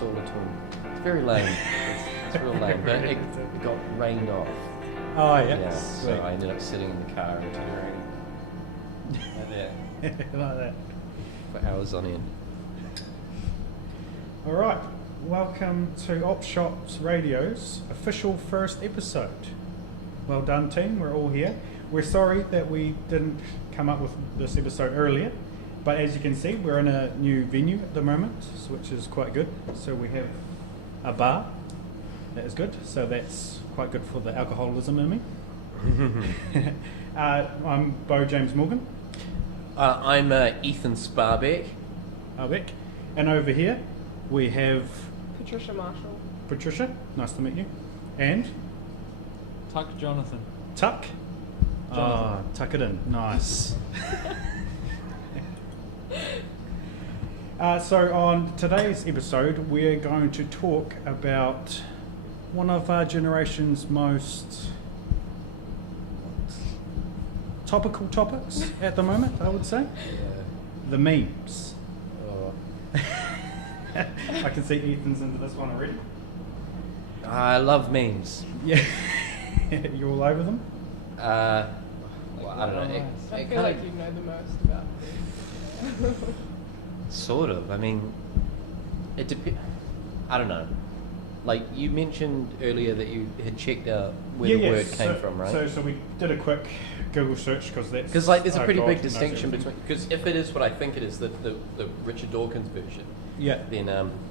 install a tool. It's very lame. It's real lame, but it got rained off. Oh, Yeah, Sweet. so I ended up sitting in the car until the rain. Like that. Like that. For hours on end. All right. Welcome to Op Shops Radio's official first episode. Well done, team. We're all here. We're sorry that we didn't come up with this episode earlier, but as you can see, we're in a new venue at the moment, which is quite good. So we have a bar. That is good. So that's quite good for the alcoholism in me. I'm Beau-James Morgan. I'm Ethan Sparbeck. Arbeck. And over here we have Patricia Marshall. Patricia. Nice to meet you. And Tuck Jonathan. Tuck. Jonathan. Tuck it in. Nice. So on today's episode, we're going to talk about one of our generation's most topical topics at the moment, I would say. The memes. Oh. I can see Ethan's into this one already. I love memes. Yeah. You're all over them? Well, I don't know. I It feel like kind you know the most about this. of, sort of. I mean, it depends. I don't know. Like you mentioned earlier that you had checked out where the word came from, right? So we did a quick Google search because that's... Because like, there's a pretty God big knows distinction everything. between. Because if it is what I think it is, the Richard Dawkins version, Yeah. then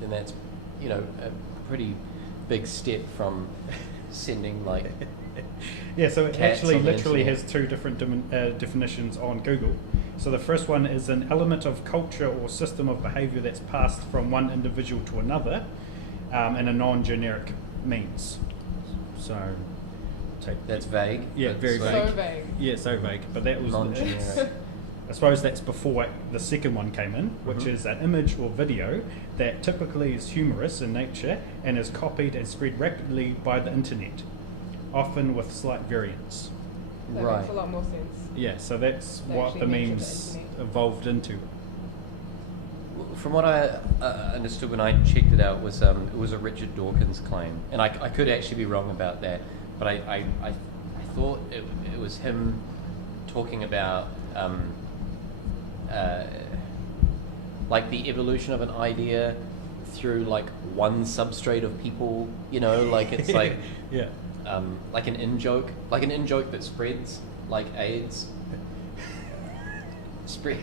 that's, you know, a pretty big step from sending like. Yeah, so it Cats actually on the literally internet. has two different definitions on Google. So the first one is an element of culture or system of behaviour that's passed from one individual to another, in a non-generic means. So take That's vague. Yeah, but very sweet. vague. So vague. Yeah, so vague. But that was Non-generic. I suppose that's before the second one came in, which Mhm. is an image or video that typically is humorous in nature and is copied and spread rapidly by the internet, often with slight variants. That Right. makes a lot more sense. Yeah, so that's They what actually the mention memes the internet. evolved into. From what I understood when I checked it out, was it was a Richard Dawkins claim, and I could actually be wrong about that, but I thought it was him talking about like the evolution of an idea through like one substrate of people, you know, like it's like Yeah. like an in-joke that spreads like AIDS. Spread.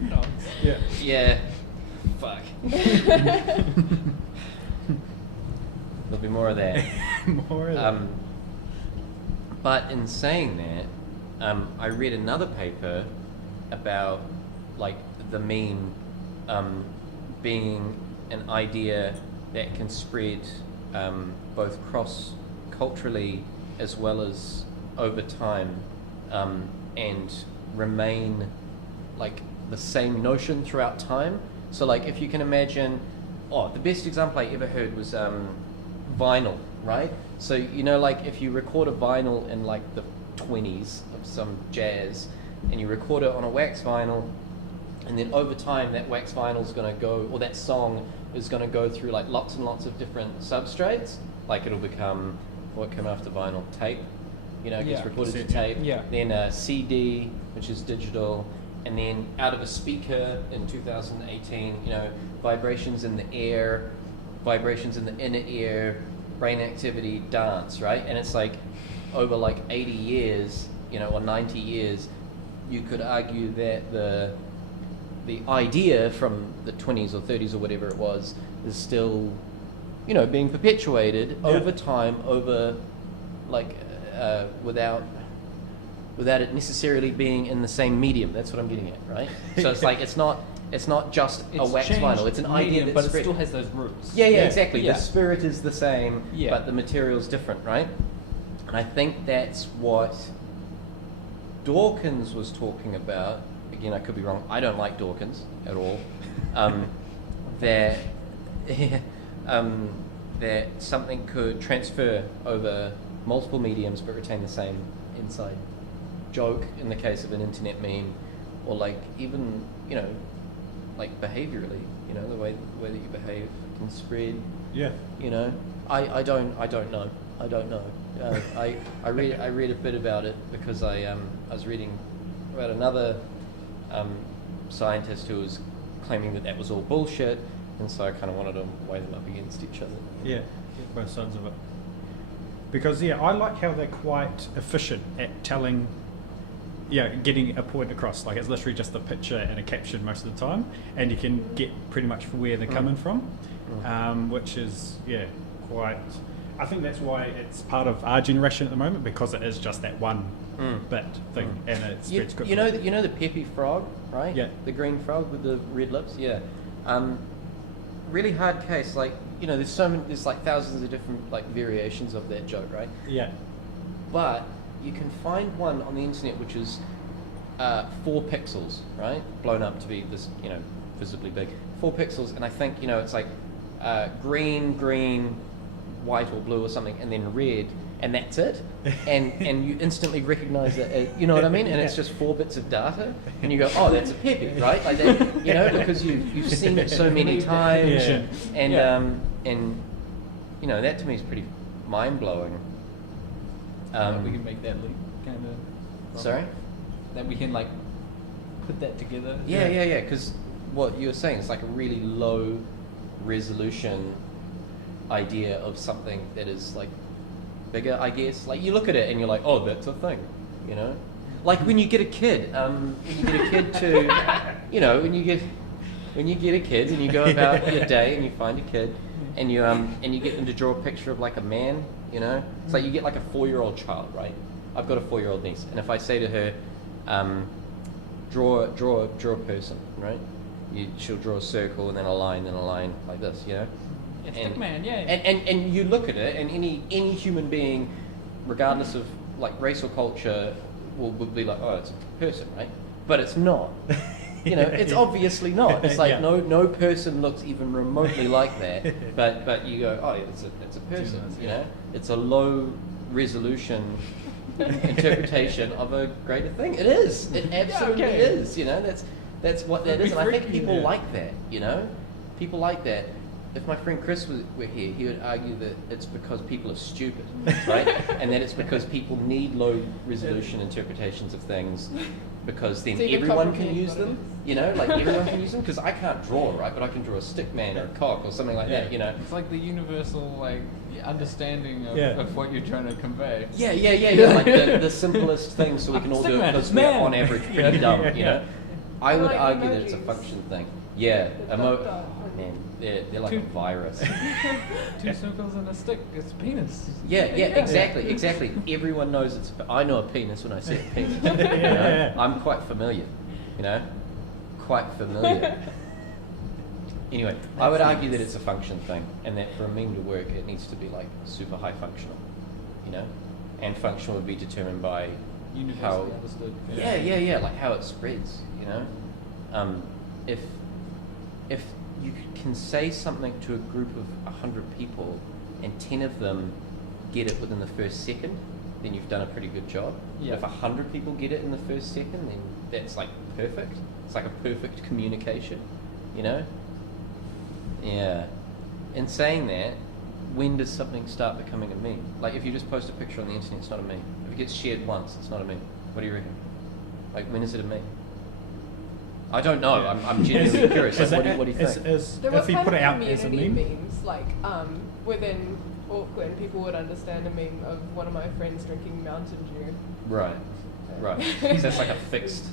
No. Yeah. Yeah. Fuck. There'll be more of that. More of that. But in saying that, I read another paper about like the meme being an idea that can spread both cross-culturally as well as over time and remain like the same notion throughout time. So like if you can imagine, the best example I ever heard was vinyl, right? So you know, like if you record a vinyl in like the 20s of some jazz and you record it on a wax vinyl, and then over time that wax vinyl is going to go, or that song is going to go through like lots and lots of different substrates. Like it'll become, what came after vinyl? Tape. You know, it gets Yeah, recorded to cassette, tape. yeah. Then a CD, which is digital, and then out of a speaker in 2018, you know, vibrations in the air, vibrations in the inner ear, brain activity, dance, right? And it's like over like 80 years, you know, or 90 years, you could argue that the idea from the 20s or 30s or whatever it was is still, you know, being perpetuated over time, over like without it necessarily being in the same medium. That's what I'm getting at, right? So it's like it's not just a wax changed vinyl. It's an idea medium, that's but it spread. still has those roots. Yeah, Yeah. exactly. Yeah. The spirit is the same, Yeah. but the material's different, right? And I think that's what Dawkins was talking about. Again, I could be wrong. I don't like Dawkins at all. That that something could transfer over multiple mediums but retain the same inside joke in the case of an internet meme, or like even, you know, like behaviorally, you know, the way that you behave can spread. Yeah. You know, I don't know. I don't know. I read a bit about it because I was reading about another scientist who was claiming that was all bullshit, and so I kind of wanted to weigh them up against each other. Yeah, both sides of it. Because I like how they're quite efficient at telling, getting a point across. Like it's literally just a picture and a caption most of the time, and you can get pretty much where they're coming from, which is quite. I think that's why it's part of our generation at the moment, because it is just that one bit thing, and it spreads quickly. You know the Peppy frog, right? Yeah. The green frog with the red lips. Yeah. Really hard case. Like there's like thousands of different like variations of that joke, right? Yeah. But you can find one on the internet which is 4 pixels, right? Blown up to be this, visibly big. 4 pixels, and I think it's like green, white or blue or something, and then red, and that's it. And you instantly recognize it. You know what I mean? And it's just 4 bits of data, and you go, oh, that's a Peppy, right? Like that, because you've seen it so many times, and that to me is pretty mind blowing. We can make that link, kind of. Sorry? That we can put that together. Yeah. Because what you were saying is like a really low resolution idea of something that is like bigger, I guess. Like you look at it and you're like, oh, that's a thing, Like when you get a kid, when you get a kid to, when you get a kid and you go about your day and you find a kid and you get them to draw a picture of like a man, It's like you get like a 4-year-old child, right? I've got a 4-year-old niece, and if I say to her, draw a person, right? She'll draw a circle and then a line like this, It's Stickman, yeah. And you look at it, and any human being, regardless of like race or culture, would be like, oh, it's a person, right? But it's not. It's obviously not. It's like no person looks even remotely like that. But you go, oh, yeah, it's a person. It's a low resolution interpretation of a greater thing. It is. It absolutely is. That's what that is, and I think people like that. People like that. If my friend Chris were here, he would argue that it's because people are stupid, right? And that it's because people need low resolution interpretations of things, because then everyone can use them. Everyone can use them, because I can't draw, right? But I can draw a stick man or a cock or something like that. It's like the universal understanding of what you're trying to convey. Yeah. Like the simplest thing, so we can all do it, because we're on average pretty dumb. I would argue that it's a function thing. Yeah, man, they're like a virus. 2 circles and a stick. It's a penis. Yeah, exactly. Everyone knows I know a penis when I see a penis. I'm quite familiar. Quite familiar. Anyway, I would argue that it's a function thing, and that for a meme to work, it needs to be like super high functional. And functional would be determined by how understood. Yeah, like how it spreads. If you can say something to a group of 100 people and 10 of them get it within the first second, then you've done a pretty good job. Yeah. If 100 people get it in the first second, then that's like perfect. It's like a perfect communication, Yeah. In saying that, when does something start becoming a meme? Like if you just post a picture on the internet, it's not a meme. If it gets shared once, it's not a meme. What do you reckon? Like when is it a meme? I don't know. I'm genuinely curious. Like, what do you think? There was if you put it out as a community meme? memes, like within Auckland, people would understand a meme of one of my friends drinking Mountain Dew. Right. So that's like a fixed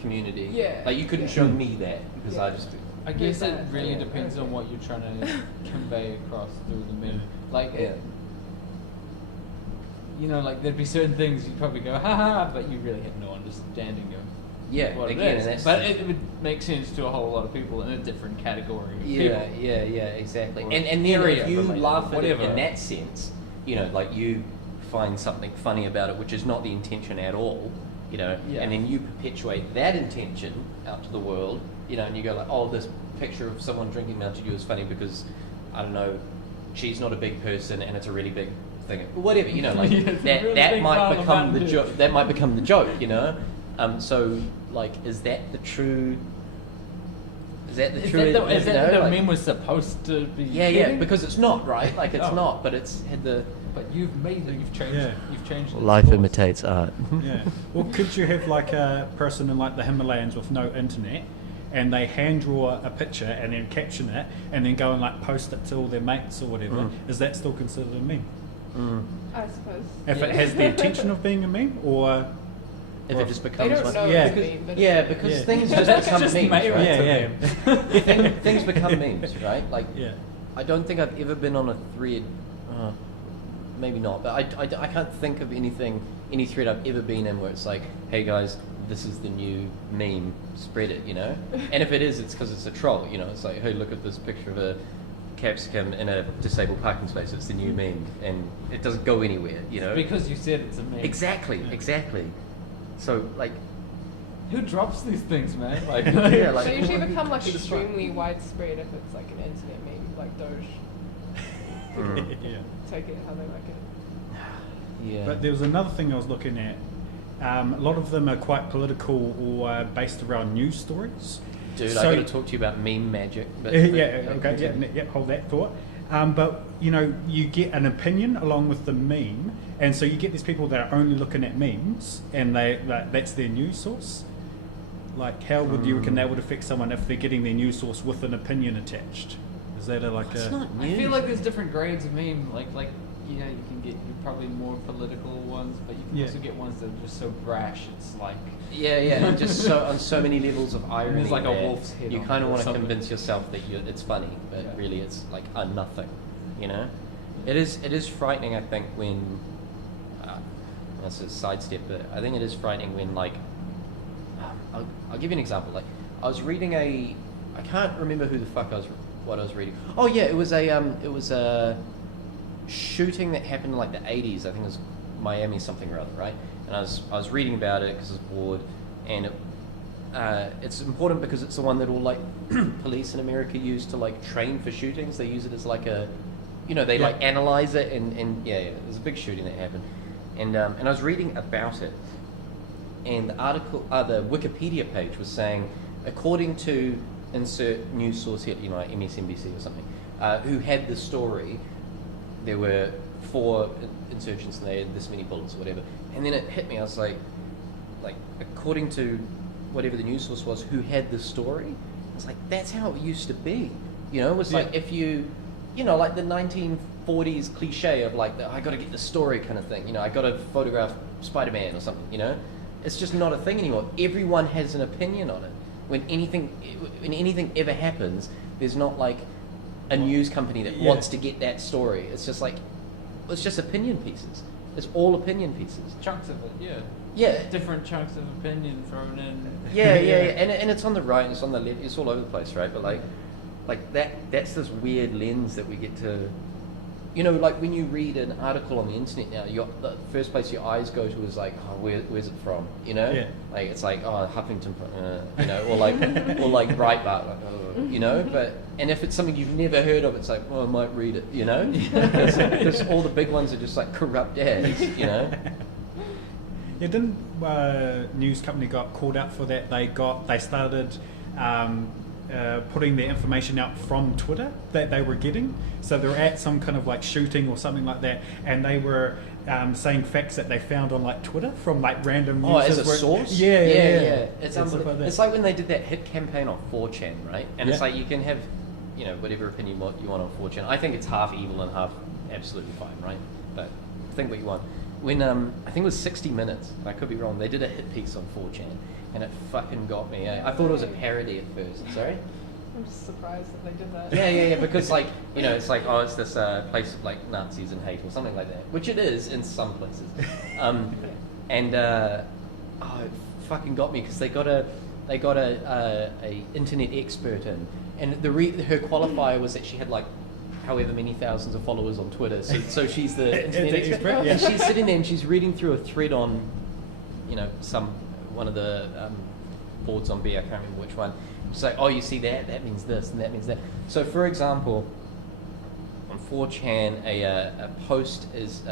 community. Yeah. Like you couldn't show me that because I guess it that, really yeah, depends okay. on what you're trying to convey across through the meme. There'd be certain things you'd probably go, ha, but you really have no understanding of what again, it is. But it would make sense to a whole lot of people in a different category of people. Yeah, exactly. Or And then area if you related, laugh at it whatever. in that sense, like you find something funny about it, which is not the intention at all, Yeah. and then you perpetuate that intention out to the world, and you go like, oh, this picture of someone drinking Mountain Dew is funny because, I don't know, she's not a big person and it's a really big thing. Whatever, like that might become the joke. That might become the joke, So, like, is that the true Is that the Is true? that you know, the like- meme was supposed to be? Yeah, getting? because it's not right. Like it's Oh. not, but it's had the But you've made it. You've changed. Yeah. You've changed. its life course. imitates art. Yeah. Well, could you have like a person in like the Himalayas with no internet, and they hand draw a picture and then caption it, and then go and like post it to all their mates or whatever? Mm. Is that still considered a meme? I suppose. If it has the intention of being a meme, or If or it just They becomes don't one. know Yeah. it's a meme, but Yeah, it's a meme. because Yeah. things So just that's become just memes, made right? yeah, Things become memes, right? Like, yeah. I don't think I've ever been on a thread. Maybe not, but I can't think of any thread I've ever been in where it's like, hey guys, this is the new meme, spread it, you know? And if it is, it's because it's a troll, you know? It's like, hey, look at this picture of a capsicum in a disabled parking space, it's the new meme, and it doesn't go anywhere, you know? Because you said it's a meme. Exactly. So, like, Who drops these things, man? Like, yeah, like, They usually become like it's fun. extremely widespread if it's like an internet meme, like Doge. Mm. Yeah. Take it how they like it. Yeah. But there was another thing I was looking at. A lot of them are quite political or based around news stories. Dude, So- I got to talk to you about meme magic. But Yeah, okay, yeah, hold that thought. But you know, you get an opinion along with the meme, and so you get these people that are only looking at memes, and that's their news source. Like, how would you reckon that would affect someone if they're getting their news source with an opinion attached? Is that It's not I news. feel like there's different grades of meme. Like you can get probably more political ones, but you can Yeah. also get ones that are just so brash. It's like Yeah, just so on so many levels of irony. There's like a that wolf's head You on kind it of or want to something. convince yourself that it's funny, but Yeah. really it's like a nothing. You know, it is frightening. I think when that's a sidestep, but I think it is frightening when like I'll give you an example. Like I was reading I can't remember what I was reading. Oh yeah, it was a shooting that happened in like the 80s. I think it was Miami something or other, right? And I was reading about it because I was bored, and it's important because it's the one that all like police in America use to like train for shootings. They use it as like a, they like analyze it and yeah, there's a big shooting that happened, and I was reading about it, and the article, the Wikipedia page was saying, according to insert news source here, like MSNBC or something, who had the story, there were 4 insurgents and they had this many bullets or whatever. And then it hit me, I was like according to whatever the news source was, who had the story, I was like, that's how it used to be. It was like if you, like the 1940s cliche of like, I got to get the story kind of thing. I got to photograph Spider-Man or something, It's just not a thing anymore. Everyone has an opinion on it. When anything ever happens, there's not like a news company that wants to get that story. It's just like, it's just opinion pieces. It's all opinion pieces. chunks of it, yeah. Yeah. Different chunks of opinion thrown in. Yeah. And it's on the right and it's on the left. It's all over the place, right? But like that's this weird lens that we get to, like when you read an article on the internet now, the first place your eyes go to is like, oh, where's it from? Yeah. Like it's like, oh, Huffington, or like Breitbart, like, oh, But and if it's something you've never heard of, it's like, oh, I might read it, Because all the big ones are just like corrupt ads, Yeah, didn't news company got called out for that? They started putting their information out from Twitter that they were getting. So they were at some kind of like shooting or something like that, and they were saying facts that they found on like Twitter from like random Oh, users. as a source? Yeah. It's And stuff unbelievable. like that. It's like when they did that hit campaign on 4chan, right? And it's Yeah. like you can have, whatever opinion you want on 4chan. I think it's half evil and half absolutely fine, right? But think what you want. When I think it was 60 Minutes, and I could be wrong, they did a hit piece on 4chan, and it fucking got me. I thought it was a parody at first. Sorry? I'm just surprised that they did that. Yeah, because like, it's like, oh, it's this place of like Nazis and hate or something like that, which it is in some places. And it fucking got me because they got a internet expert in, and her qualifier was that she had like however many thousands of followers on Twitter, so she's the internet expert. Yeah. And she's sitting there and she's reading through a thread on, one of the boards on B, I can't remember which one. She's like, oh, you see that means this and that means that. So for example, on 4chan, a post is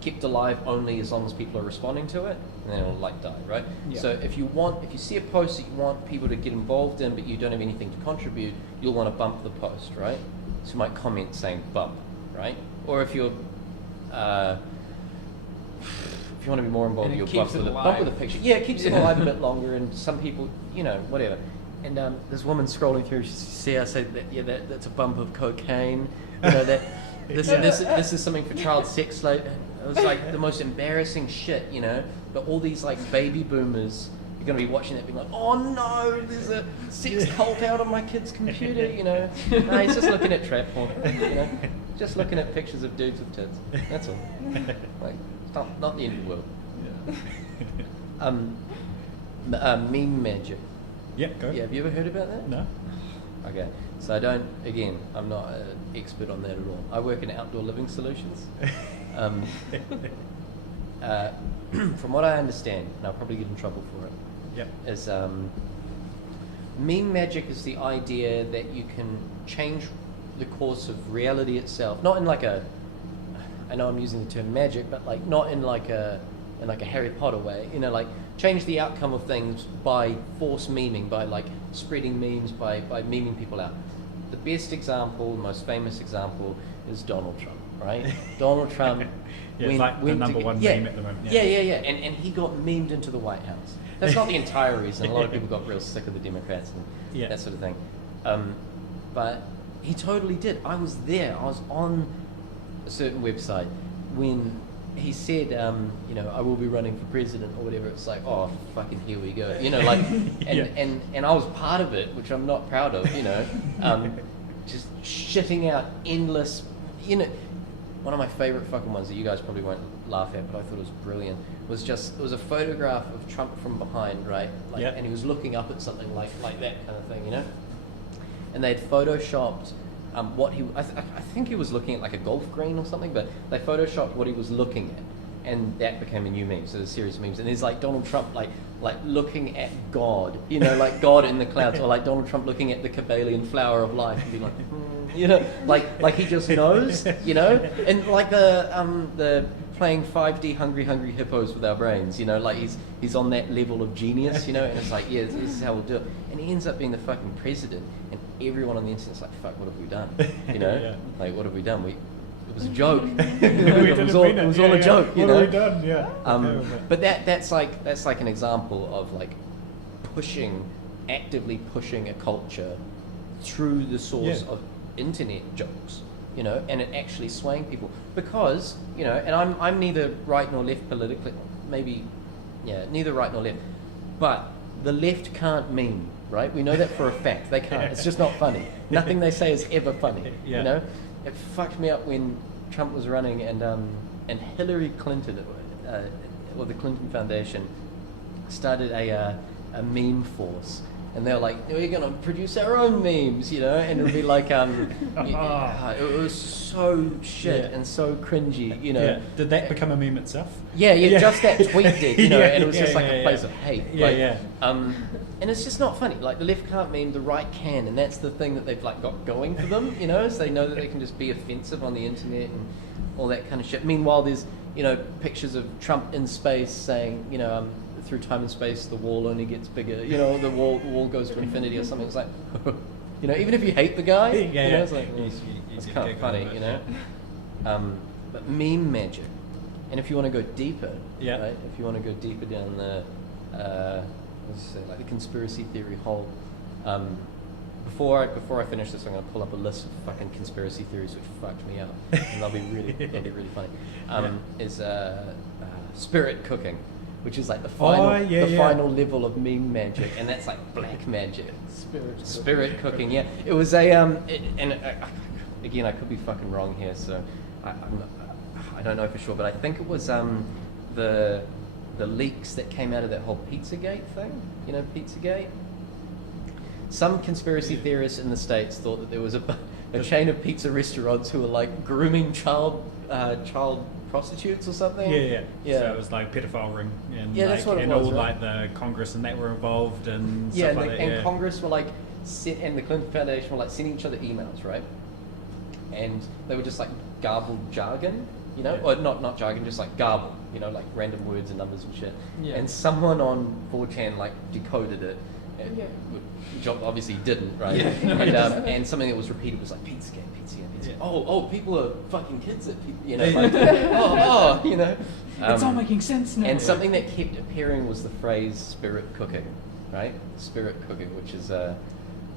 kept alive only as long as people are responding to it, and then it'll like die, right? Yeah. So if you see a post that you want people to get involved in, but you don't have anything to contribute, you'll want to bump the post, right? So you might comment saying bump, right? Or if you're if you want to be more involved, And it you'll keeps bump with it a picture. Yeah, it keeps it alive a bit longer, and some people, whatever. And this woman scrolling through, she see I say that that's a bump of cocaine. That this is something for child sex slave. It was like the most embarrassing shit, But all these like baby boomers are going to be watching that, being like, oh no, there's a sex cult out on my kid's computer, No, he's just looking at trap porn, Just looking at pictures of dudes with tits. That's all. Like, it's not the end of the world. Yeah. Meme magic. Yeah, go. Yeah, have you ever heard about that? No. Okay, so I'm not an expert on that at all. I work in outdoor living solutions. From what I understand, and I'll probably get in trouble for it, Yep. is meme magic is the idea that you can change the course of reality itself. Not in like I know I'm using the term magic, but like not in like a Harry Potter way. Like change the outcome of things by force memeing, by like spreading memes, by memeing people out. The best example, the most famous example, is Donald Trump, right? Donald Trump. Yeah, it's like the number one meme at the moment. Yeah. And he got memed into the White House. That's not the entire reason. A lot of people got real sick of the Democrats and that sort of thing. But he totally did. I was there. I was on a certain website when he said, I will be running for president or whatever. It's like, oh, fucking here we go. And I was part of it, which I'm not proud of, just shitting out endless, one of my favorite fucking ones that you guys probably won't laugh at, but I thought it was brilliant, it was a photograph of Trump from behind, right? And he was looking up at something like that kind of thing, And they'd photoshopped I think he was looking at like a golf green or something, but they photoshopped what he was looking at, and that became a new meme. So there's a series of memes, and there's like Donald Trump like looking at God, like God in the clouds, or like Donald Trump looking at the Kabbalion flower of life and being like, like he just knows, and like the playing 5D hungry hippos with our brains, like he's on that level of genius, and it's like, yeah, this is how we'll do it, and he ends up being the fucking president, and everyone on the internet's like, fuck, what have we done? Like, what have we done? It was a joke. It was all a joke. What have we done? Yeah. But that's like an example of like actively pushing a culture through the source of internet jokes, and it actually swaying people because, and I'm neither right nor left politically, neither right nor left, but the left can't meme, right? We know that for a fact. They can't. It's just not funny. Nothing they say is ever funny. It fucked me up when Trump was running and Hillary Clinton, or the Clinton Foundation, started a meme force. And they're like, we're going to produce our own memes, and it'll be like, it was so shit and so cringy, Did that become a meme itself? Just that tweet did, and it was just like a place of hate. And it's just not funny. Like, the left can't meme, the right can, and that's the thing that they've like got going for them, so they know that they can just be offensive on the internet and all that kind of shit. Meanwhile, there's, pictures of Trump in space saying, through time and space, the wall only gets bigger. The wall goes to infinity or something. It's like, even if you hate the guy, it's like, it's kind of funny, But meme magic, and if you want to go deeper, right? If you want to go deeper down the, like the conspiracy theory hole. Before I finish this, I'm going to pull up a list of fucking conspiracy theories which fucked me up, and they'll be really funny. Is spirit cooking, which is like the final level of meme magic, and that's like black magic. Spirit cooking, yeah. It was again, I could be fucking wrong here, so I don't know for sure, but I think it was the leaks that came out of that whole Pizzagate thing. Pizzagate. Some conspiracy theorists in the States thought that there was a chain of pizza restaurants who were like grooming child prostitutes or something. Yeah. So it was like pedophile ring, and that's what it was, all right? like the Congress and that were involved and stuff like that. And Congress were like, and the Clinton Foundation were like sending each other emails, right? And they were just like garbled jargon, you know, Yeah. or not jargon, just like garble, you know, like random words and numbers and shit. Yeah. And someone on 4chan like decoded it, and, Yeah. which obviously didn't, right? Yeah. And something that was repeated was like pizza cat, pizza cat, pizza. Yeah. Oh, people are fucking kids at you know, like, oh, you know. It's all making sense now. And something that kept appearing was the phrase spirit cooking, right? Spirit cooking, which is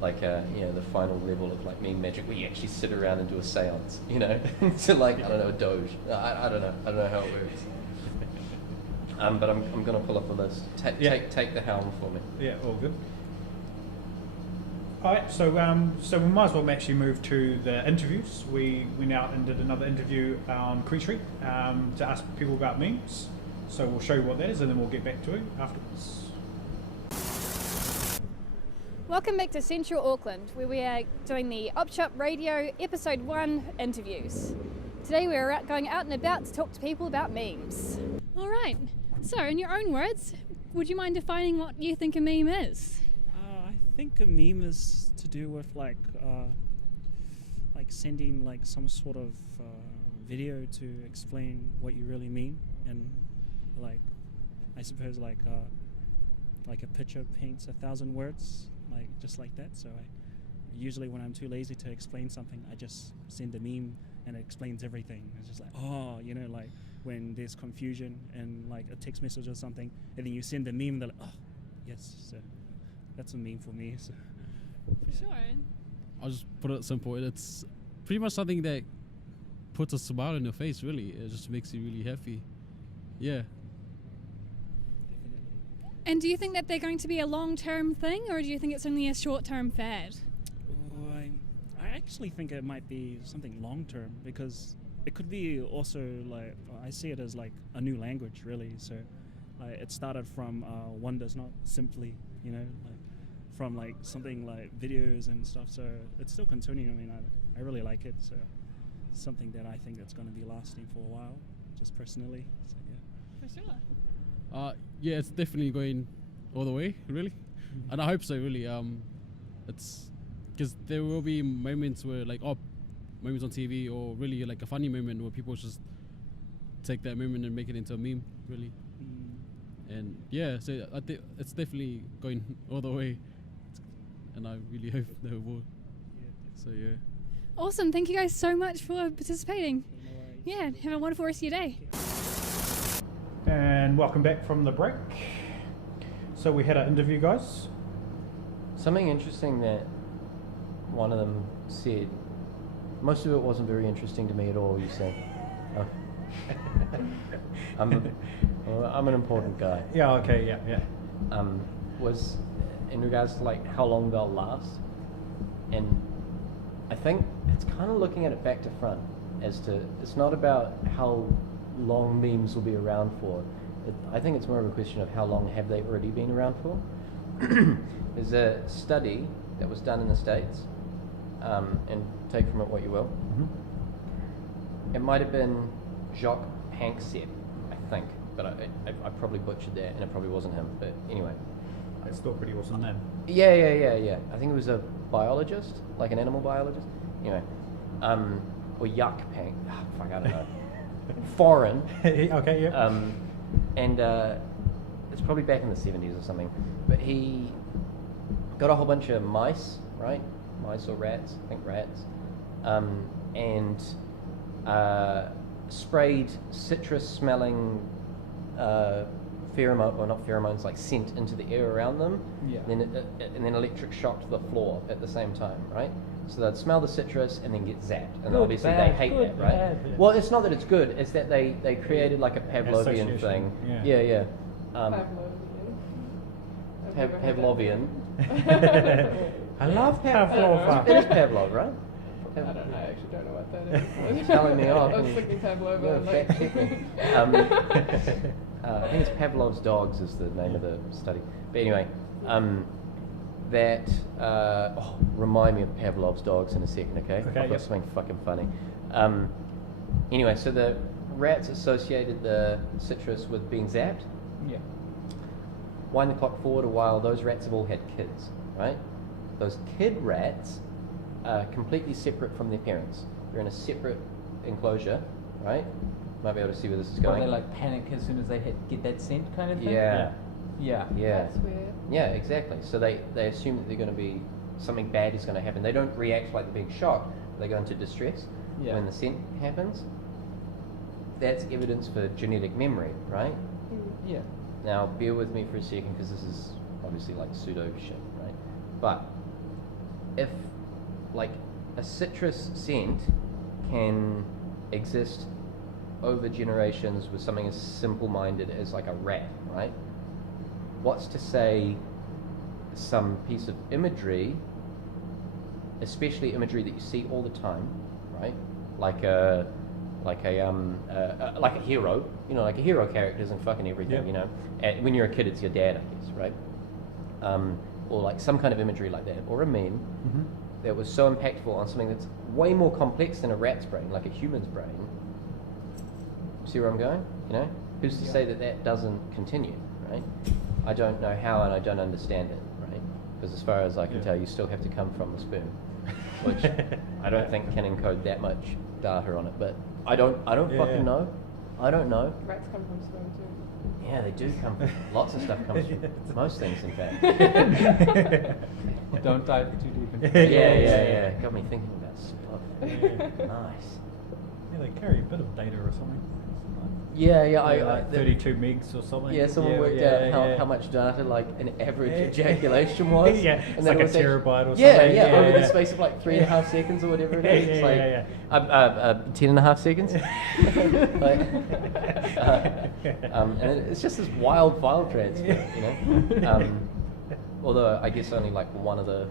like you know, the final level of like meme magic where you actually sit around and do a seance, you know, to like, I don't know, a doge. I don't know how it works. But I'm gonna pull up a list. Take the helm for me. Yeah, all good. All right, so we might as well actually move to the interviews. We went out and did another interview on Queen Street to ask people about memes. So we'll show you what that is, and then we'll get back to it afterwards. Welcome back to Central Auckland, where we are doing the OpShop Radio Episode 1 interviews. Today we are going out and about to talk to people about memes. All right. So, in your own words, would you mind defining what you think a meme is? I think a meme is to do with like sending like some sort of video to explain what you really mean, and like I suppose like a picture paints 1,000 words, like just like that. So I usually, when I'm too lazy to explain something, I just send a meme and it explains everything. It's just like, oh, you know, like when there's confusion and like a text message or something, and then you send a meme, they're like, oh, yes. So that's a meme for me. So. For sure. I'll just put it simple. It's pretty much something that puts a smile on your face, really. It just makes you really happy. Yeah. And do you think that they're going to be a long-term thing, or do you think it's only a short-term fad? I actually think it might be something long term, because it could be also like, I see it as like a new language, really. So it started from wonders, not simply, you know, like from like something like videos and stuff. So it's still continuing. I mean, I really like it. So it's something that I think that's going to be lasting for a while, just personally. So yeah. For sure. Yeah, it's definitely going all the way, really. And I hope so, really. It's because there will be moments where like, moments on TV, or really like a funny moment where people just take that moment and make it into a meme, really. And yeah, so I think it's definitely going all the way, and I really hope that it will. So yeah. Awesome. Thank you guys so much for participating. No worries. Yeah, have a wonderful rest of your day. And welcome back from the break. So we had our interview, guys. Something interesting that one of them said. Most of it wasn't very interesting to me at all. You said, I'm an important guy. Yeah. Okay. Yeah. Was in regards to like how long they'll last, and I think it's kind of looking at it back to front as to, it's not about how long memes will be around for. I think it's more of a question of how long have they already been around for. There's a study that was done in the States, and take from it what you will. It might have been Jacques Hanksep, I think, but I probably butchered that, and it probably wasn't him. But anyway, It's still a pretty awesome name. yeah. I think it was a biologist, like an animal biologist. Anyway, or Yuck Pank. Fuck, I don't know. Foreign. Okay. Yeah. And it's probably back in the 70s or something. But he got a whole bunch of mice, right? Mice or rats, I think rats, and sprayed citrus-smelling pheromone, or not pheromones, like scent into the air around them. Yeah. And then electric shocked the floor at the same time, right? So they'd smell the citrus and then get zapped, and Good, obviously bad, they hate good, that, right? bad, yeah. Well, it's not that it's good; it's that they created like a Pavlovian Association, thing. yeah. Yeah. Pavlovian. I've never heard that Pavlovian. I love It Pavlova. is Pavlov, right? I actually don't know what that is. Telling me off. I was thinking Pavlova. Yeah, fact check me. I think it's Pavlov's dogs is the name of the study. But anyway, remind me of Pavlov's dogs in a second, okay? Okay, I've got yep. something fucking funny. Anyway, so the rats associated the citrus with being zapped. Yeah. Wind the clock forward a while, those rats have all had kids, right? Those kid rats are completely separate from their parents. They're in a separate enclosure, right? Might be able to see where this is Or going. they like panic as soon as they get that scent kind of thing. Yeah. Yeah. Yeah. That's weird. Yeah, exactly. So they assume that they're going to be something bad is going to happen. They don't react like they're being shocked. They go into distress Yeah. when the scent happens. That's evidence for genetic memory, right? Yeah. Now, bear with me for a second because this is obviously like pseudo shit, right? But if like a citrus scent can exist over generations with something as simple-minded as like a rat, right? What's to say some piece of imagery, especially imagery that you see all the time, right? Like a hero, you know, like a hero characters and fucking everything, Yep. you know. And when you're a kid, it's your dad, I guess, right? Or like some kind of imagery like that, or a meme that was so impactful on something that's way more complex than a rat's brain, like a human's brain. See where I'm going? You know, who's to say that that doesn't continue, right? I don't know how, and I don't understand it, right? Because as far as I can tell, you still have to come from the sperm, which I don't think can encode that much data on it. But I don't fucking know. I don't know. Rats come from sperm too. Yeah, they do come from lots of stuff comes from most things, in fact. Don't dive too deep into Yeah. Got me thinking about stuff. Nice. Yeah, they carry a bit of data or something. Yeah, Like 32 megs or something. Yeah, someone worked out how much data like an average ejaculation was. Yeah, and it's then like it a was terabyte or Yeah, something. over the space of like 3.5 seconds or whatever it is. It's like 10.5 seconds. And it's just this wild file transfer, you know. Although I guess only like one of the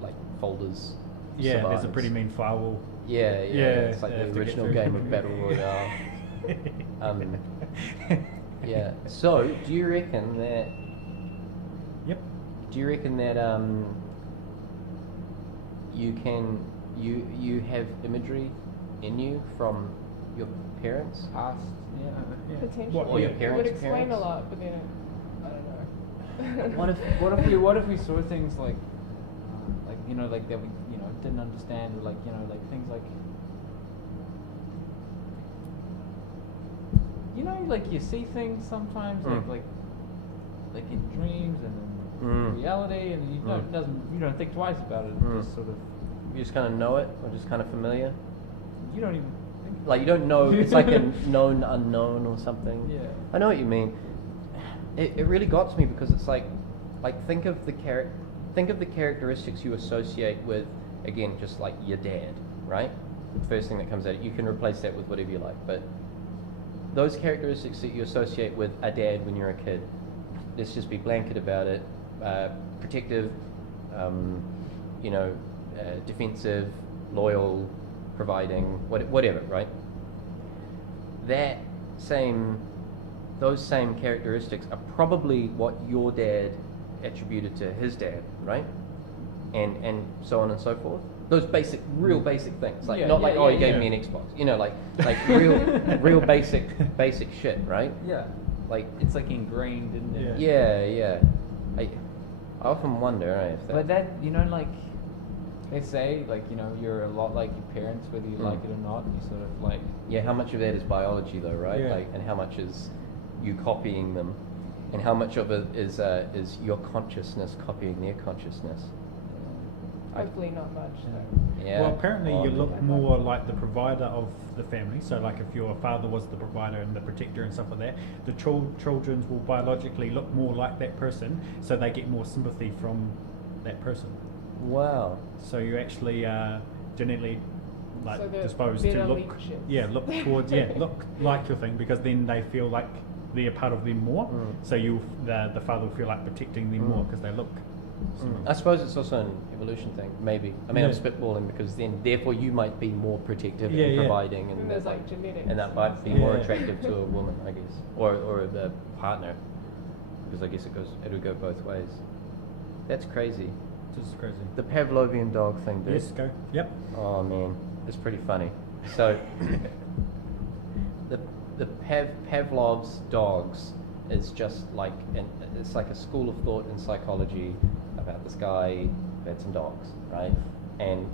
like folders. Yeah, there's a survives. pretty mean firewall. Yeah, it's like they the have to get original through. game of Battle Royale. Yeah. So, do you reckon that? Yep. Do you reckon that you have imagery in you from your parents? Past. Yeah. Potentially. What, or your It parents' would explain parents? a lot, but then I don't know. What if we saw things like you know, like that we didn't understand, or like things like like you see things sometimes like in dreams and in reality, and you don't think twice about it. Just sort of You just kind of know it, or just kind of familiar. you don't even think. Like you don't know. It's like a known unknown or something. Yeah. I know what you mean. It really got to me because it's like think of the characteristics you associate with, again, just like your dad, right? The first thing that comes out, you can replace that with whatever you like, but those characteristics that you associate with a dad when you're a kid, let's just be blanket about it, protective, defensive, loyal, providing, whatever, right? Those same characteristics are probably what your dad attributed to his dad, right? And so on and so forth. Those real basic things, like not like he gave me an Xbox, like real basic shit, right? Yeah. Like It's like ingrained in there. yeah. I often wonder if that. But that like they say you're a lot like your parents, whether you like it or not. You sort of like Yeah, how much of that is biology though, right? Yeah. Like, and how much is you copying them, and how much of it is your consciousness copying their consciousness? Hopefully not much. So. Yeah. Well, apparently you Odd. look more like the provider of the family. So, like if your father was the provider and the protector and stuff like that, the children will biologically look more like that person, so they get more sympathy from that person. Wow. So you actually genetically So they're disposed better to look, leadership. look towards, look like your thing, because then they feel like they're part of them more. So the father will feel like protecting them more because they look. I suppose it's also an evolution thing, maybe. I mean, I'm Yeah. spitballing because therefore you might be more protective Yeah, and yeah. providing, And and there's like genetics. and that might be more Yeah. attractive to a woman, I guess, or a partner, because I guess it'll go both ways. That's cravy. Just crazy. The Pavlovian dog thing, dude. Yes, go. Yep. Oh man, it's pretty funny. So, the Pavlov's dogs is just like it's like a school of thought in psychology about this guy who had some dogs, right? And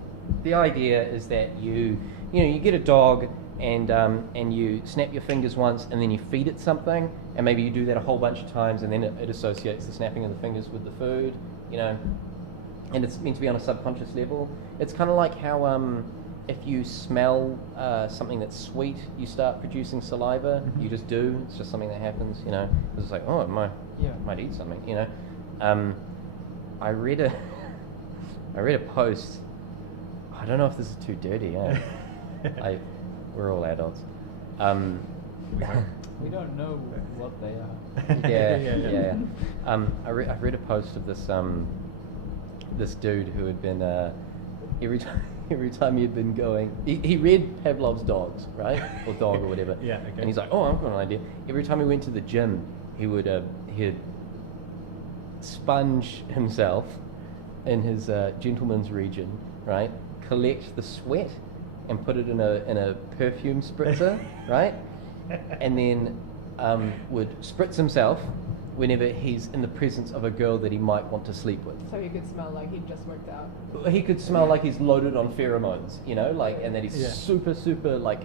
the idea is that you get a dog and you snap your fingers once, and then you feed it something, and maybe you do that a whole bunch of times, and then it associates the snapping of the fingers with the food, you know, and it's meant to be on a subconscious level. It's kind of like how if you smell something that's sweet, you start producing saliva. You just do. It's just something that happens, you know. It's like, oh, might eat something, you know. I read a post. I don't know if this is too dirty. We're all adults. We don't know what they are. Yeah. I read a post of this dude who had been every time he'd been going, he read Pavlov's dogs, right, or dog or whatever. Yeah. Okay. And he's like, oh, I've got an idea. Every time he went to the gym, he'd sponge himself in his gentleman's region, right? Collect the sweat and put it in a perfume spritzer, right? And then would spritz himself whenever he's in the presence of a girl that he might want to sleep with. So he could smell like he'd just worked out. He could smell like he's loaded on pheromones, you know, like, and that he's Yeah. super, like,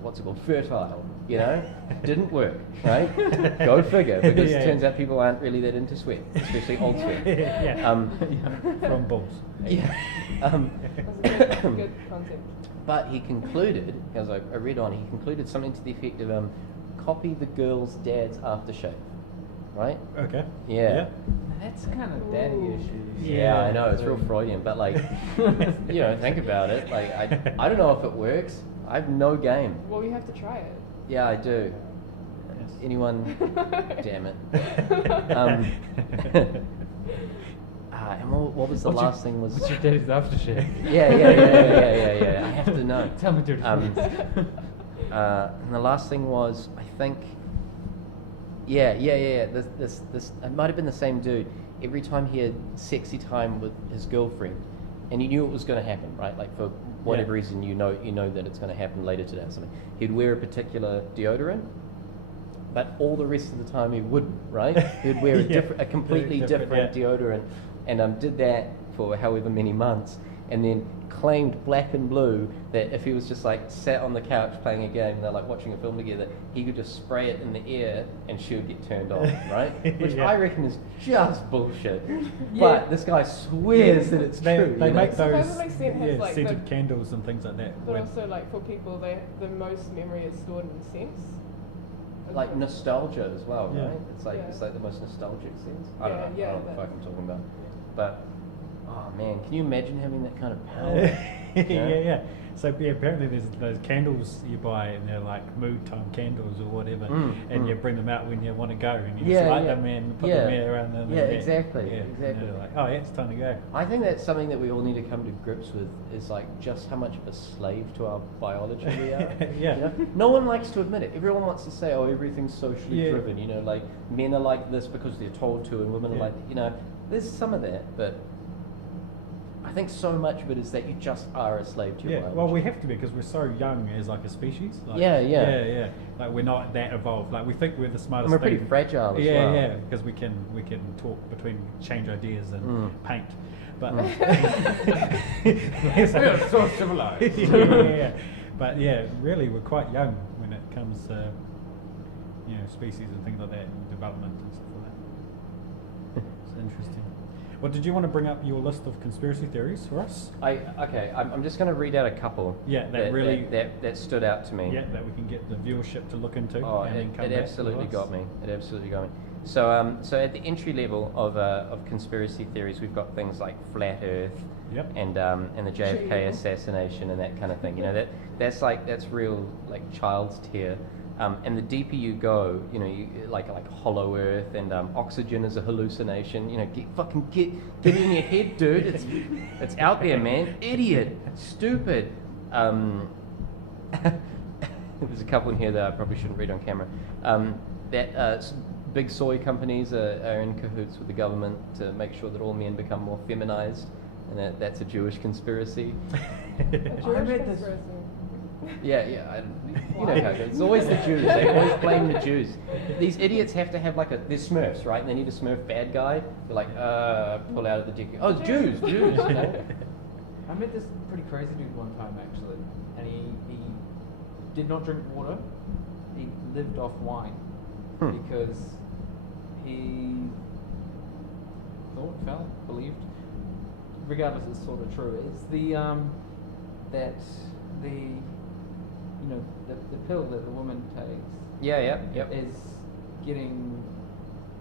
what's it called, fertile, you know? Didn't work, right? Go figure, because Yeah, it turns yeah. out people aren't really that into sweat, especially old sweat. Yeah. From balls. Yeah. That's a good concept. But he concluded, as I read on, he concluded something to the effect of copy the girl's dad's aftershave, right? Okay. Yeah. That's kind of daddy issues. Yeah, I know, it's real Freudian, but like, you know, think about it. Like, I don't know if it works. I have no game. Well, you have to try it. Yeah, I do. Yes. Anyone? Damn it. And what was the last thing? Was What's your daddy's aftershave? Yeah. I have to know. Tell me dirty things. And the last thing was, I think, yeah. This it might have been the same dude. Every time he had sexy time with his girlfriend, and he knew it was going to happen, right? Like for whatever reason, you know that it's going to happen later today or something. He'd wear a particular deodorant, but all the rest of the time he wouldn't, right? He'd wear a completely different deodorant, and did that for however many months, and then claimed black and blue that if he was just like sat on the couch playing a game, they're like watching a film together, he could just spray it in the air and she would get turned on, right? Which Yeah. I reckon is just bullshit. But this guy swears that it's true. They you know? make those Supposedly scent has, like, scented the- candles and things like that. But when- also, like, for people, the most memory is stored in scents. Like nostalgia as well, Yeah. right? It's like the most nostalgic sense. I don't know. Yeah, I don't know what the that- fuck I'm talking about. But oh man, can you imagine having that kind of power? yeah. So apparently there's those candles you buy, and they're like mood time candles or whatever, and you bring them out when you want to go, and you just light them and put them around them. Yeah, and exactly. And they're like, oh, yeah, it's time to go. I think that's something that we all need to come to grips with, is like just how much of a slave to our biology we are. Yeah. You know? No one likes to admit it. Everyone wants to say, oh, everything's socially Yeah. driven, you know, like men are like this because they're told to, and women are Yeah. like, you know, there's some of that, but I think so much of it is that you just are a slave to your Yeah, biology. well, we have to be, because we're so young as like a species. Like, Yeah. Like we're not that evolved. Like we think we're the smartest. And we're pretty thing. fragile as well. Yeah, because we can talk between, change ideas and paint. But We are so civilized. yeah. But yeah, really, we're quite young when it comes to species and things like that, and development and stuff like that. It's interesting. Well, did you want to bring up your list of conspiracy theories for us? I'm just going to read out a couple. Yeah, that stood out to me. Yeah, that we can get the viewership to look into. Oh, and then come it back absolutely to us. got me. It absolutely got me. So, so at the entry level of conspiracy theories, we've got things like flat Earth, Yep. and the JFK True. assassination and that kind of thing. You know, that's real like child's tear. And the deeper you go, you know, you like hollow Earth and oxygen is a hallucination. You know, get it in your head, dude. It's out there, man. Idiot, stupid. There's a couple in here that I probably shouldn't read on camera. Big soy companies are in cahoots with the government to make sure that all men become more feminized, and that's a Jewish conspiracy. A Jewish read this- conspiracy. Yeah. You know how it goes. It's always the Jews. They always blame the Jews. These idiots have to have they're Smurfs, right? And they need a Smurf bad guy. They're like, pull out of the dick. Oh, it's Jews. You know? I met this pretty crazy dude one time actually, and he did not drink water. He lived off wine because he believed, regardless it's sort of true, is the that the pill that the woman takes is getting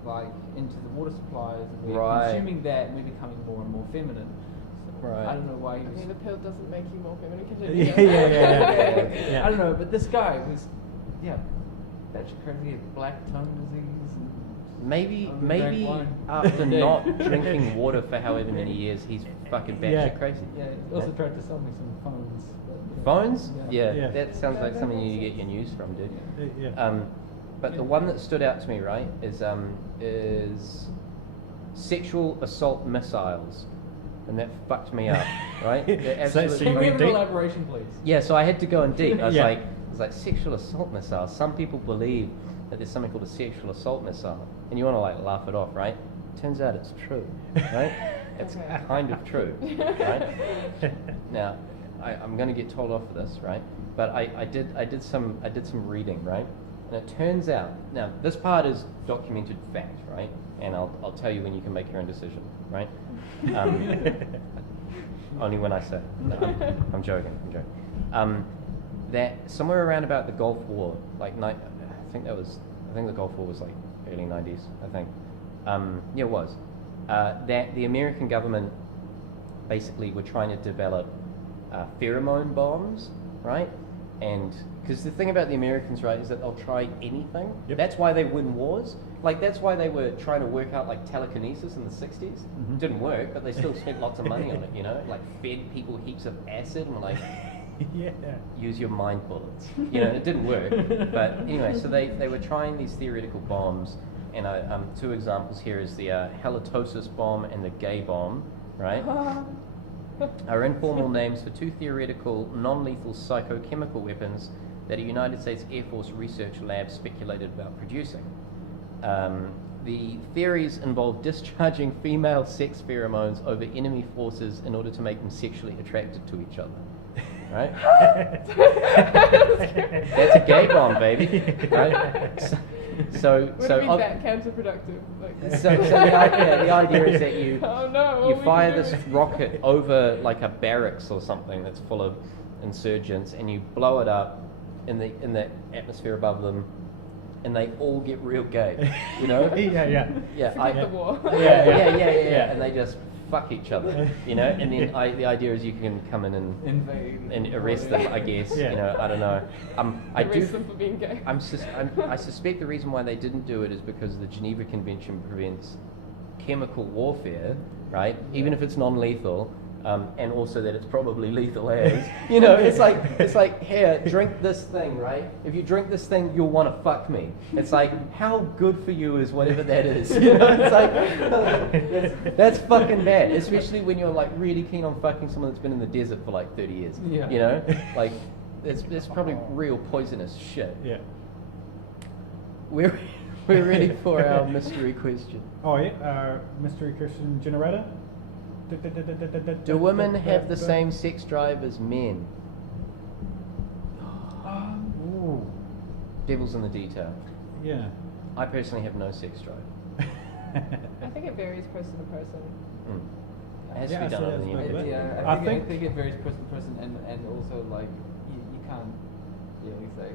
like into the water supplies, and we're consuming that and we're becoming more and more feminine. So Right. I don't know why he I was. mean, the pill doesn't make you more feminine. Continue. Yeah. I don't know, but this guy was, batshit crazy. He had black tongue disease. And Maybe drank wine. after Yeah. not drinking water for however many years, he's fucking batshit crazy. Yeah, he also tried to sell me some phones. But, Phones? Yeah. Yeah, Yeah. that sounds like something you need to get your news from, dude. Yeah. But the one that stood out to me, right, is sexual assault missiles, and that fucked me up, right? That So- so absolutely- you Can we have went an deep? elaboration, please? Yeah, so I had to go in deep. I was Yeah. like sexual assault missile. Some people believe that there's something called a sexual assault missile, and you want to like laugh it off, right? Turns out it's true, right? It's Okay. kind of true, right? Now, I'm going to get told off for this, right? But I did some reading, right? And it turns out, now this part is documented fact, right? And I'll tell you when you can make your own decision, right? Only when I say. No, I'm joking. That somewhere around about the Gulf War, like I think the Gulf War was like early 90s, I think. Yeah, it was. That the American government basically were trying to develop pheromone bombs, right? And because the thing about the Americans, right, is that they'll try anything. Yep. That's why they win wars. Like that's why they were trying to work out like telekinesis in the 60s. Mhm. Didn't work, but they still spent lots of money on it. You know, like fed people heaps of acid and like Yeah. use your mind bullets. You know, it didn't work. But anyway, so they were trying these theoretical bombs, and two examples here is the halitosis bomb and the gay bomb, right? Are informal names for two theoretical non-lethal psychochemical weapons that a United States Air Force research lab speculated about producing. The theories involve discharging female sex pheromones over enemy forces in order to make them sexually attracted to each other. Right? That's a gay bomb, baby. Right? So Would it be that counterproductive? Like, the idea is that you oh no, what you are we fire doing? this rocket over like a barracks or something that's full of insurgents, and you blow it up in the atmosphere above them, and they all get real gay. You know? Yeah. Forget the war. Yeah, and they just fuck each other. You know, and then the idea is you can come in and Invade. and arrest them, I guess. Yeah. You know, I don't know. I Arrest them for being gay. I suspect the reason why they didn't do it is because the Geneva Convention prevents chemical warfare, right? Even if it's non-lethal, and also that it's probably lethal as. You know, it's like here, drink this thing, right? If you drink this thing, you'll want to fuck me. It's like, how good for you is whatever that is. You know, it's like that's fucking bad, especially when you're like really keen on fucking someone that's been in the desert for like 30 years. Yeah. You know, like it's probably real poisonous shit. Yeah. We're ready for our mystery question. Oh yeah. Mystery question generator. Do women have the same sex drive as men? Ooh. Devil's in the detail. Yeah. I personally have no sex drive. I think it varies person to person. It has Yeah, to be done so on the that's human. good. I I think it varies person to person, and also like you can't really say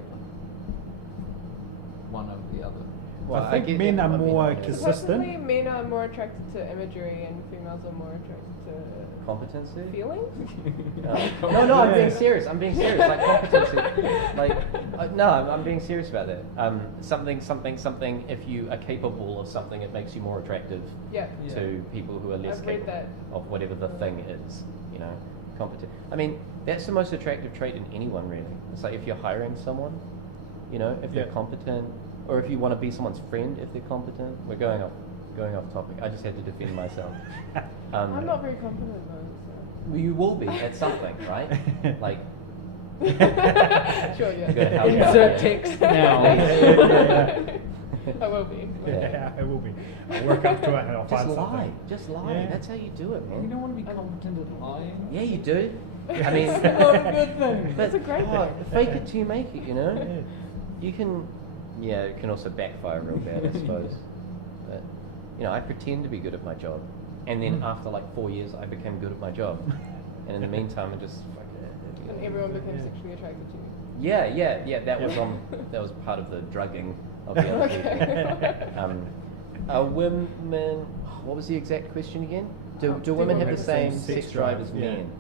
one over the other. Well, I think get men that. are I mean, more yeah. consistent. Personally, men are more attracted to imagery and females are more attracted to Competency? feelings. No, I'm being Yeah. serious. I'm being serious. Like competency. No, I'm being serious about that. Something. If you are capable of something, it makes you more attractive Yeah. to people who are less I've read capable that. of whatever the thing is. You know, competent. I mean, that's the most attractive trait in anyone, really. It's like if you're hiring someone, you know, if they're Yeah. competent, or if you want to be someone's friend, if they're competent. We're going off topic. I just had to defend myself. I'm not very confident though. Well, you will be at something, right? Like, So. Sure, yeah. Good, how- Insert text now. I will be. Yeah, it will be. I'll work up to it and I'll Just find lie. something. Just lie. Yeah. That's how you do it, You man. don't want to be competent at lying. Yeah, you do. I mean, It's not a good thing. That's a great thing. Fake it till you make it, you know? Yeah. You can, yeah, it can also backfire real bad, I suppose. But, you know, I pretend to be good at my job. And then after like 4 years, I became good at my job. And in the meantime, I just fuck it. And everyone became sexually attracted to you. Yeah. That was part of the drugging of the other people. Women. What was the exact question again? Do women have the same sex drive as men?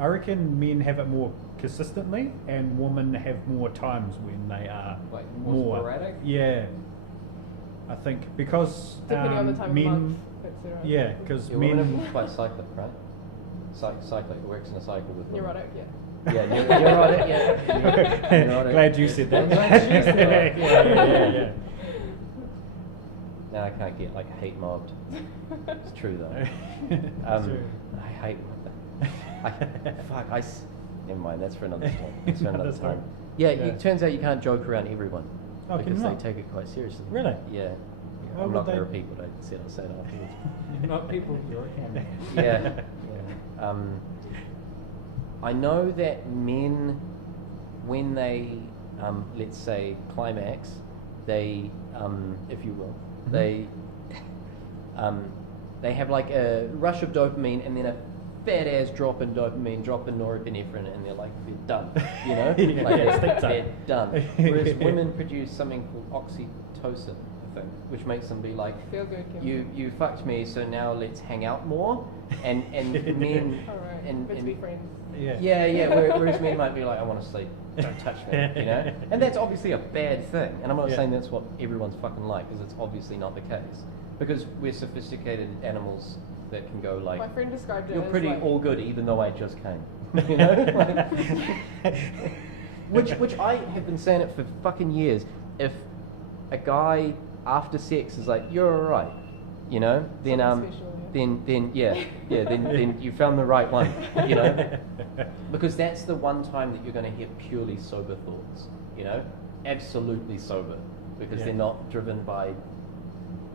I reckon men have it more consistently, and women have more times when they are Like more sporadic? Yeah, I think because Depending on the time men, of month, etc. yeah, because Yeah, women men. are quite cyclic, right? Cyclic. It works in a cycle with women. Neurotic, yeah. Yeah, neurotic. Yeah. Neurotic. Glad you said that. I'm glad you said that. yeah. Now I can't get like hate mobbed. It's true though. True. I hate. Never mind. That's for another time. That's for another Another time. time. Yeah, Yeah. it turns out you can't joke around everyone Oh, can because you they not? take it quite seriously. Really? Yeah. Why I'm would not going to they- repeat what I said. I'll say it afterwards. Not people you're in. Yeah. I know that men, when they, let's say, climax, they, if you will, they have like a rush of dopamine and then a fat ass drop in dopamine, drop in norepinephrine, and they're like, they're done. You know, Yeah, like yeah, stick they're time. done. Whereas women produce something called oxytocin, I think, which makes them be like, Feel good, Kim. you fucked me, so now let's hang out more. And men Alright, and let's be friends. Yeah. Whereas men might be like, I want to sleep, don't touch me, you know. And that's obviously a bad thing. And I'm not Yeah. saying that's what everyone's fucking like, because it's obviously not the case. Because we're sophisticated animals that can go like, My friend described it you're as pretty like, all good, even though I just came, you know. Which I have been saying it for fucking years. If a guy after sex is like, you're alright, you know, then Something special, then you found the right one, you know, because that's the one time that you're going to have purely sober thoughts, you know, absolutely sober, because Yeah. they're not driven by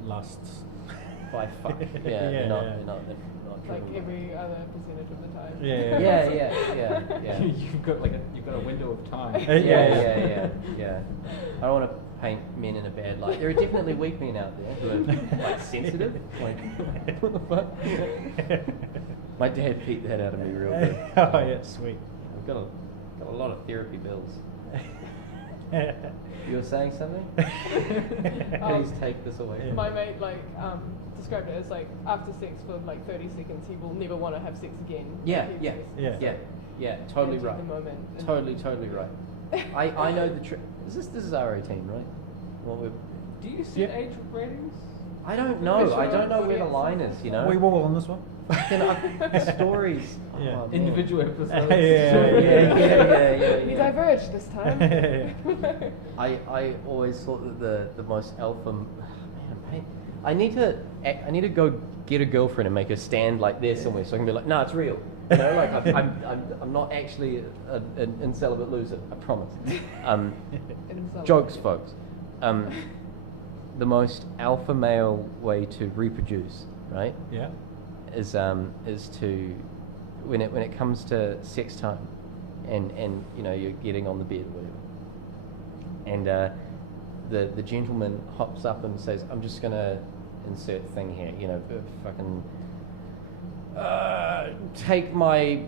Lusts. fuck. Yeah, They're not yeah. like driven by- every other percentage of the time. Yeah. You've got a window of time. Yeah. Yeah. I don't want to paint men in a bad light. There are definitely weak men out there who are like sensitive. Like, what the fuck? My dad beat that out of me real good. Oh yeah, sweet. I've got a lot of therapy bills. You were saying something? Please take this away. My mate described it as like after sex for like 30 seconds he will never want to have sex again. Yeah. Totally Enjoy right. the moment. Totally right. I know the trick. This is R18, right? What we're Do you set Yeah. age ratings? I don't know. I don't know where the line is. You know. We will on this one. The stories. Yeah. Oh, man. Individual episodes. Yeah. We diverged this time. I always thought that the most alpha. Man, I need to go get a girlfriend and make her stand like this somewhere, so I can be like, no, it's real. You know, like I'm not actually an incelibate loser. I promise. Jokes, folks. The most alpha male way to reproduce, right? Yeah. Is to when it comes to sex time, and you know you're getting on the bed or whatever, and the gentleman hops up and says, "I'm just gonna insert thing here, you know, fucking take my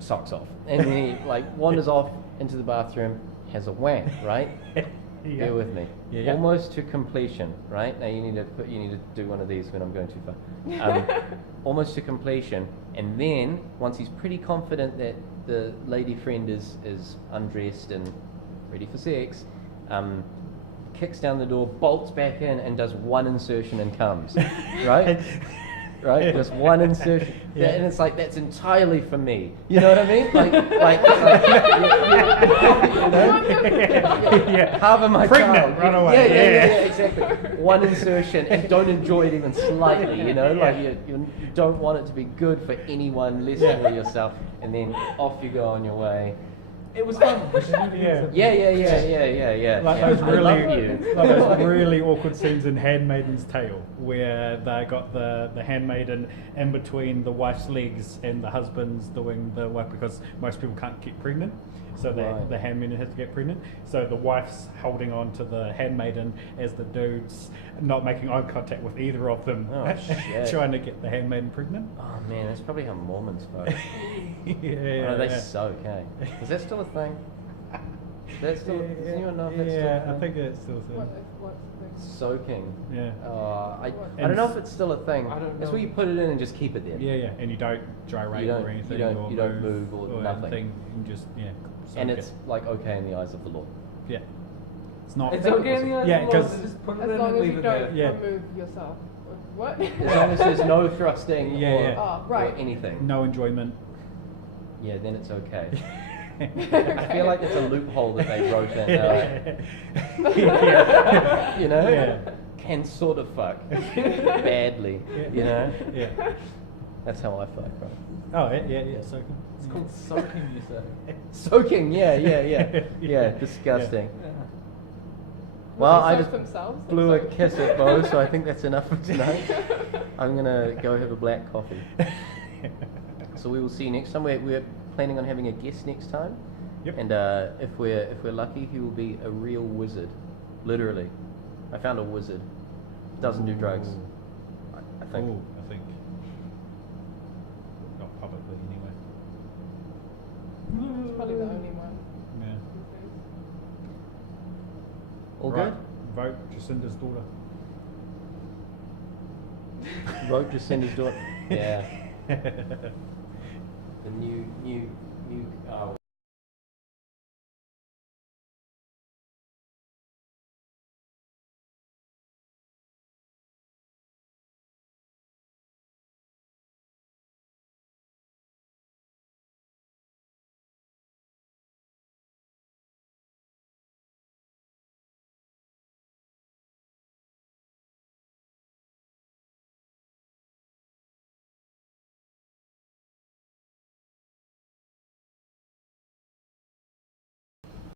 socks off," and then he like wanders off into the bathroom, has a wank, right? Yeah. Bear with me. Yeah. Almost to completion, right? Now you need to do one of these when I'm going too far. Almost to completion, and then once he's pretty confident that the lady friend is undressed and ready for sex, kicks down the door, bolts back in, and does one insertion and comes, right? Right, just one insertion, Yeah. and it's like that's entirely for me. You know what I mean? Like Yeah. Harbour my Pregnant, child. run away. Yeah, exactly. One insertion, and don't enjoy it even slightly. You know, like you don't want it to be good for anyone less than for yourself, and then off you go on your way. It was fun. Yeah. Like yeah. those I love really, you. like those really awkward scenes in *Handmaiden's Tale*, where they got the handmaiden in between the wife's legs and the husband's doing the work because most people can't get pregnant, so Right. the handmaiden has to get pregnant. So the wife's holding on to the handmaiden as the dude's not making eye contact with either of them, Oh, shit. trying to get the handmaiden pregnant. Oh man, that's probably how Mormons vote. Yeah, They yeah. soak, eh? Is that still a thing? That's still. Does anyone know if that's still a Yeah, thing? I think it's still a thing. What's the Soaking. Yeah. I don't know if it's still a thing. I don't It's know. where you put it in and just keep it there. Yeah, and you don't gyrate You don't- or anything, you don't- or you don't move or nothing. anything. You can just And soak it's it. like okay in the eyes of the Lord. Yeah, it's not. It's okay in the eyes Yeah, of the Lord 'cause- to just put it as in long and as leave you it don't there. Yeah. remove yourself. What? As long as there's no thrusting Yeah, or, yeah. Oh, right. or anything. No enjoyment. Yeah, then it's okay. I feel like it's a loophole that they wrote in. Yeah. You know? Yeah. Can sort of fuck. Badly. You know? Yeah. That's how I fuck, right? Oh, yeah. So It's called soaking, you say. Soaking, yeah. Disgusting. Yeah. Well, They I soak just themselves, they blew a soak. kiss at Beau, so I think that's enough for tonight. I'm gonna go have a black coffee. So we will see you next time. We're planning on having a guest next time. Yep. And if we're lucky, he will be a real wizard, literally. I found a wizard. Doesn't do drugs. I think. Ooh, I think. Not publicly, anyway. It's probably the only one. Yeah. All Right. Vote Jacinda's daughter. good. Wrote Jacinda's daughter. Yeah. The new.